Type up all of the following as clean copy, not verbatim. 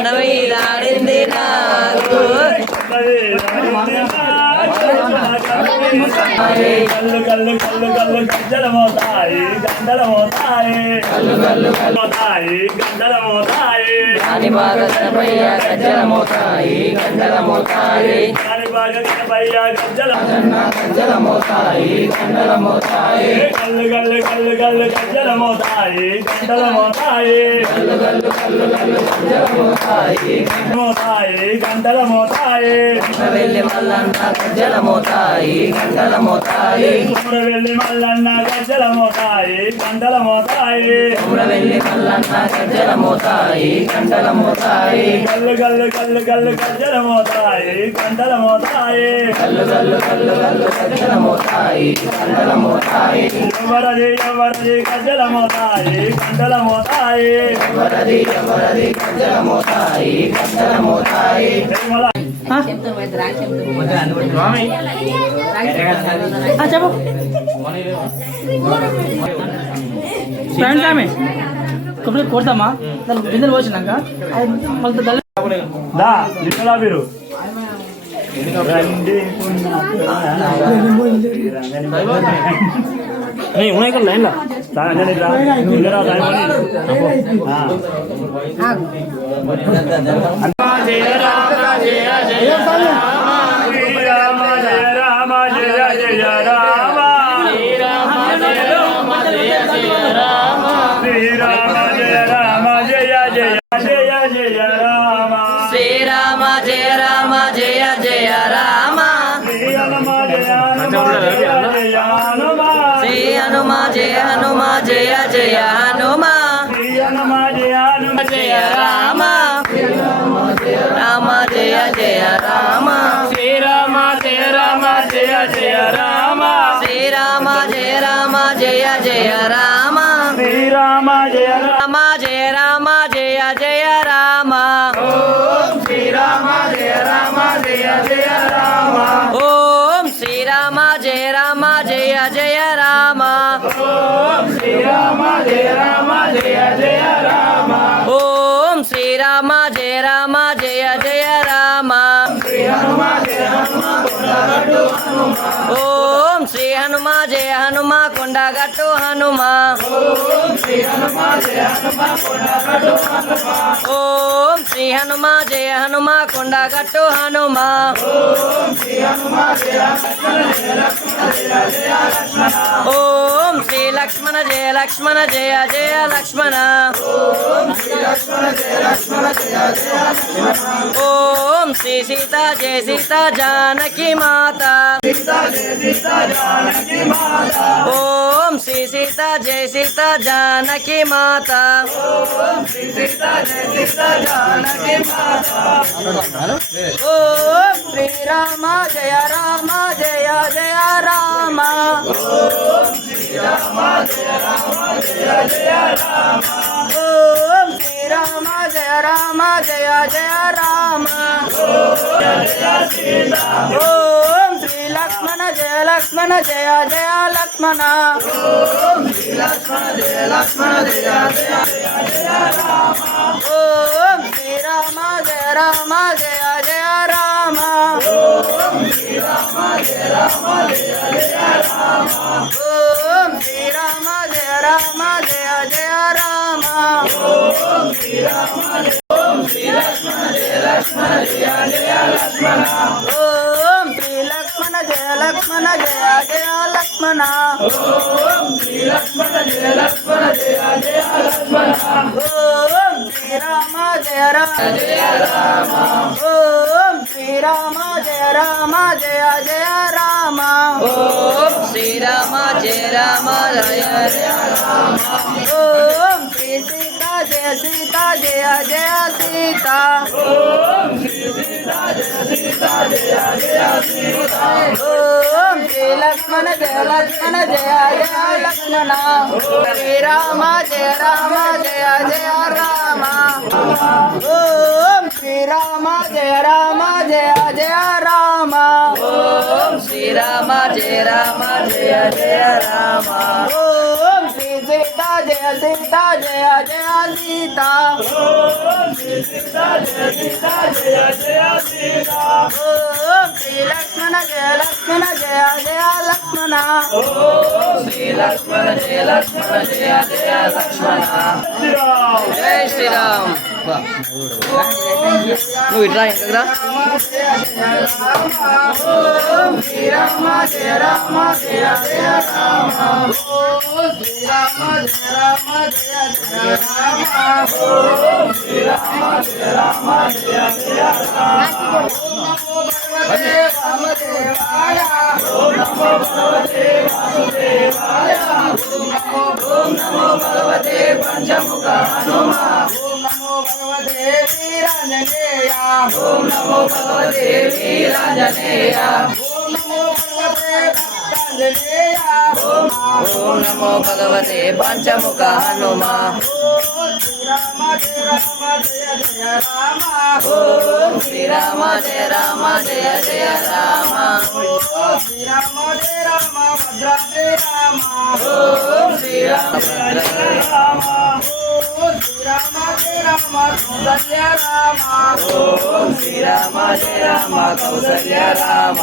నవీలాడింది నాకు కళ్ళు కళ్ళు కళ్ళు కళ్ళు గజ్జల మోతాయి గండల మోతాయి కళ్ళు కళ్ళు మోతాయి గండల మోతాయి కాని బాగా గణపయ్య గజ్జల మోతాయి గండల మోతాయి కాని బాగా గణపయ్య గజ్జల గజ్జల మోతాయి గండల మోతాయి కళ్ళు కళ్ళు కళ్ళు కళ్ళు గజ్జల మోతాయి గండల మోతాయి కళ్ళు కళ్ళు కళ్ళు కళ్ళు గజ్జల మోతాయి మోతాయి గండల మోతాయి వెళ్ళి మల్లన్న గజ్జల మోతాయి గండల మోతాయి వెళ్ళి మల్లన్న గజ్జల మోతాయి గండల మోతాయి వెళ్ళి మల్లన్న గజ్జల మోతాయి గండల మోతాయి కళ్ళు కళ్ళు కళ్ళు కళ్ళు గజ్జల మోతాయి గండల మోతాయి కళ్ళు కళ్ళు కళ్ళు కళ్ళు గజ్జల మోతాయి గండల మోతాయి ఎవరది ఎవరది గజ్జల మోతాయి గండల మోతాయి ఎవరది ఎవరది గజ్జల మోతాయి గండల మోతాయి చెప్పు ఫ్రెండ్స్ ఆమె కొబ్బరి కొడతామా దానికి బిందెలు పోసినాక మీరు ఉన్నాయి కదా లైన్లో జయ రామ జయ జయ రామ శ్రీరామ జయ రామ జయ జయ రామ శ్రీరామ జయ రామ జయ జయ రామ శ్రీరామ జయ రామ జయ జయ జయ జయ రామ శ్రీరామ జయ రామ జయ జయ రామ శ్రీ హనుమ జయ హనుమ శ్రీ హనుమ జయ హనుమ జయ జయ హనుమ శ్రీ హనుమ జయ హనుమ జయ రామ రామ జయ జయ రామ శ్రీరామ జయ రామ జయ జయ రామ శ్రీరామ జయ రామ జయ జయ రామ శ్రీరామ జయ రామ జయ రామ జయ జయ రామ ఓం శ్రీరామ జయ రామ జయ జయ రామ ఓం శ్రీరామ జయ రామ జయ జయ రామ ఓం శ్రీరామ జయ రామ జయ జయ రామ ఓం శ్రీరామ జయ రామ జయ జయ రామ శ్రీ హనుమ జయ హనుమ కొండగట్టు హనుమ ఓం శ్రీ హనుమ జయ హనుమ కొండగట్టు హనుమ ఓం శ్రీ హనుమ జయ హనుమ కొండగట్టు హనుమ ఓం శ్రీ హనుమ జయ హనుమ కొండగట్టు హనుమ ఓం శ్రీ హనుమ జయ ఓం శ్రీ లక్ష్మణ జయ లక్ష్మణ జయ జయ లక్ష్మణ ఓం శ్రీ లక్ష్మణ జయ లక్ష్మణ జయ జయ ఓం శ్రీ సీత జయ సీత జానకి మాత సీతా జయ సీతా జానకి మాత ఓం శ్రీ సీత జయ సీత జానకి మాత ఓం శ్రీ సీతా జయ సీతా జానకి మాత ఓం శ్రీరామ జయ రామ జయ జయ రామ ఓం శ్రీరామ జయ రామ జయ జయ రామ ఓం శ్రీరామ జయ రామ జయ జయ రామ ఓం శ్రీ లక్ష్మణ జయ లక్ష్మణ జయ జయ లక్ష్మణ ఓం శ్రీ లక్ష్మణ జయ లక్ష్మణ జయ జయ జయ రామ ఓం శ్రీరామ జయ రామ జయ జయ రామ ఓం శ్రీరామ జయ రామ జయ జయ రామ ఓం శ్రీరామ జయ రామ జయ జయ రామ ఓం శ్రీరామ ఓం శ్రీ లక్ష్మణ జయ లక్ష్మణ జయ జయ లక్ష్మణ ఓం శ్రీ లక్ష్మణ జయ లక్ష్మణ జయ జయ లక్ష్మణ ఓం శ్రీ లక్ష్మణ జయ లక్ష్మణ జయ జయ లక్ష్మణ ఓం శ్రీరామ జయ రామ జయ రామ ఓం శ్రీరామ జయ రామ జయ జయ రామ ఓం శ్రీరామ జయ రామ జయ జయ రామ ఓం శ్రీ సీత జయ సీత జయ జయ సీత ఓం శ్రీ సీతా జయ సీతా జయ జయ సీతా ఓం శ్రీ లక్ష్మణ జయ లక్ష్మణ జయ జయ లక్ష్మణ శ్రీరామ జయ రామ జయ జయ రామ ఓం శ్రీరామ జయ రామ జయ జయ రామ ఓం శ్రీరామ జయ రామ జయ జయ రామ ఓం శ్రీ సీత జయ సీత జయ జయ సీత ఓం ఓం శ్రీ లక్ష్మణ జయ లక్ష్మణ జయ జయ లక్ష్మణ శ్రీ లక్ష్మణ జయ లక్ష్మణ జయ జయ లక్ష్మణ జై శ్రీరామ్ నువ్వు ఇట్లా ఇంకరా ఓం శ్రీరామ జయ రామ జయ జయ రామ ఓం శ్రీరామ జయ రామ జయ జయ రామ ఓం శ్రీరామ జయ రామ జయ జయ రామ ఓం నమో భగవతే వాసుదేవాయ ఓం నమో భగవతే పంచముఖ హనుమ ఓం నమో భగవతే వీరాంజనేయ ఓం నమో భగవతే వీరాంజనేయ ఓం నమో భగవతే భక్తాంజనేయ ఓం నమో భగవతే పంచముఖ హనుమ ఓం శ్రీరామ జయ రామ జయ జయ రామ ఓం శ్రీరామ జయ రామ భద్రాద్రి రామ ఓం శ్రీరామ రామ ఓం శ్రీరామ జయ రామ కౌసల్య రామ ఓం శ్రీరామ జయ రామ కౌసల్య రామ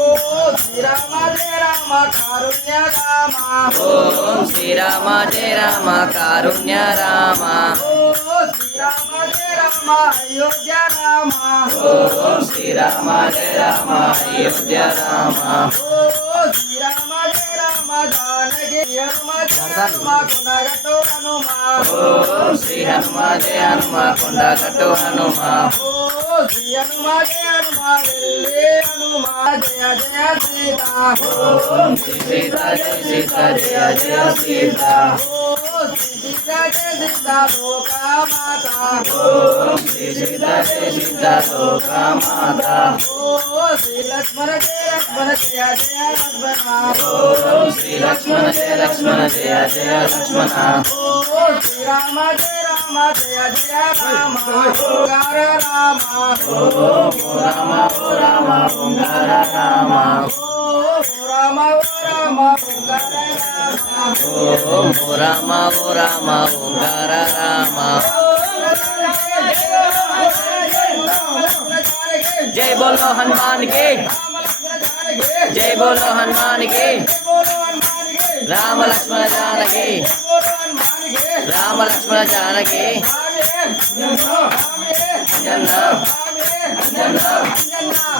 ఓం శ్రీరామ జయ రామ కారుణ్య రామ ఓం శ్రీరామ జయ రామ కారుణ్య రామ ఓం శ్రీరామ జయ రామ అయోధ్య రామ ఓం శ్రీరామ జయ రామ అయోధ్య రామ ఓం శ్రీరామ జయ రామ జానకి హనుమ జయ రామ కొనగట్టు హనుమ ఓం శ్రీ హనుమ జయ హనుమ కొండగట్టు హనుమ ఓం శ్రీ హనుమ జయ హనుమ వెళ్ళే హనుమ జయ జయ సీత ఓం శ్రీ సీత జయ సీత జయ జయ సీత ఓం శ్రీ సీత జయ సీత లోకా మాత ఓం శ్రీ సీత జయ సీత లోకా మాత ఓం శ్రీ లక్ష్మణ జయ లక్ష్మణ జయ జయ లక్ష్మణ ఓం శ్రీ లక్ష్మణ జయ లక్ష్మణ జయ జయ లక్ష్మణ ఓం శ్రీరామ జయ రామ జయ జయ రామ ఓంకార రామ ఓం రామ ఓ రామ ఓంకార రామ ఓం రామ ఓ రామ ఓంకార రామ ఓం రామ ఓ రామ ఓంకార రామ జై బోలో హనుమాన్ కి జై బోలో హనుమాన్ కి రామ లక్ష్మణ జానకి రామ లక్ష్మణ జానకి జన్న జన్న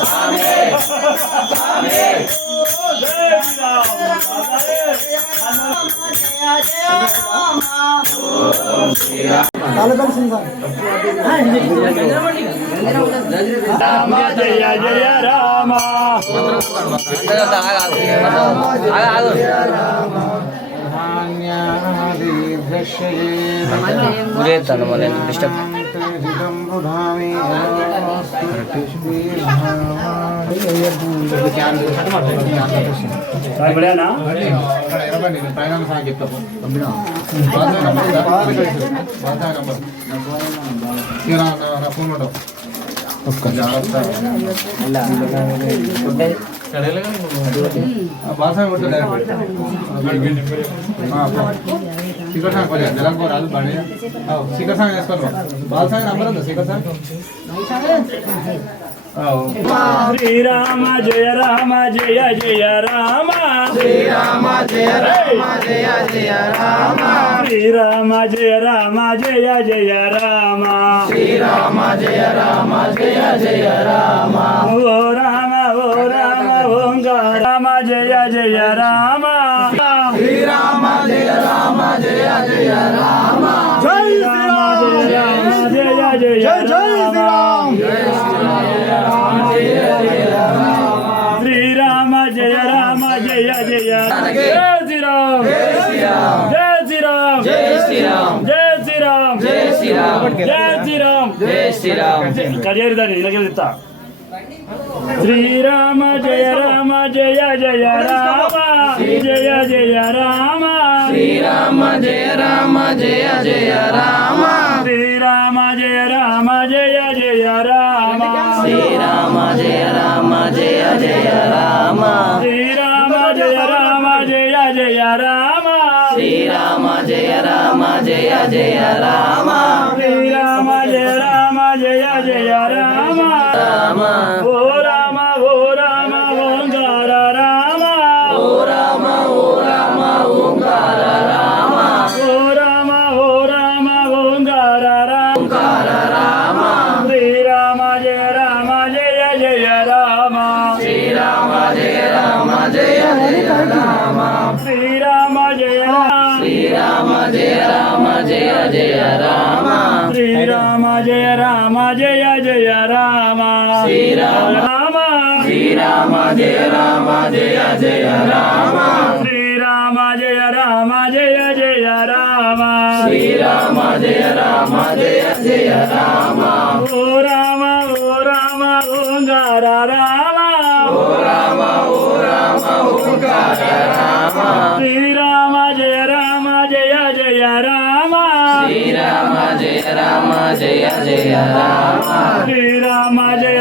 స్వామి స్వామి ఓం శ్రీరామ రామ జయ జయ రామ గురేస్తాను మళ్ళీ డిస్టర్బ్ బడియానా शिखर सांग पहिले जरा को राजू बाणे हो शिखर सांग यास कर बाल सांग नंबर होता शिखर सांग हो శ్రీరామ జయ రామ జయ జయ రామ శ్రీరామ జయ రామ జయ జయ రామ శ్రీరామ జయ రామ జయ జయ రామ శ్రీరామ జయ రామ జయ జయ రామ ఓ రామ ఓంకార రామ జయ జయ రామ శ్రీరామ జయ రామ జయ జయ రామ జై శ్రీరామ జయ జయ రామ శ్రీరామ జయ రామ జయ జయ జయ శ్రీరామ్ జయ శ్రీరామ్ జై శ్రీరామ్ జయ శ్రీరామ్ జై శ్రీరామ్ జయ శ్రీరామ్ జై శ్రీరామ్ కడియారిదాన్ని ఇలాగే చెప్తా శ్రీరామ జయ రామ జయ జయ రామ జయ జయ రామ శ్రీరామ జయ రామ జయ జయ రామ శ్రీరామ జయ రామ జయ జయ రామ శ్రీరామ జయ రామ జయ జయ రామ శ్రీరామ జయ రామ జయ జయ రామ శ్రీరామ జయ రామ జయ జయ రామ శ్రీరామ జయ రామ జయ రామ ఓ రామ ఓ రామ ఓంకార రామ ఓ రామ ఓ రామ ఓంకార రామ ఓ రామ ఓ రామ ఓంకార రామ శ్రీరామ జయ రామ జయ జయ రామ శ్రీరామ జయ రామ జయ జయ రామ శ్రీరామ జయ శ్రీరామ జయ రామ జయ జయ రామ శ్రీరామ జయ రామ జయ జయ రామ శ్రీరామ శ్రీరామ జయ రామ జయ జయ రామ శ్రీరామ జయ రామ జయ జయ రామ శ్రీరామ జయ రామ జయ జయ రామ ఓ రామ ఓంకార రామ ఓ రామ ఓంకార రామ శ్రీరామ జయ రామ జయ జయ రామ శ్రీరామ జయ రామ జయ జయ రామ శ్రీరామ జయ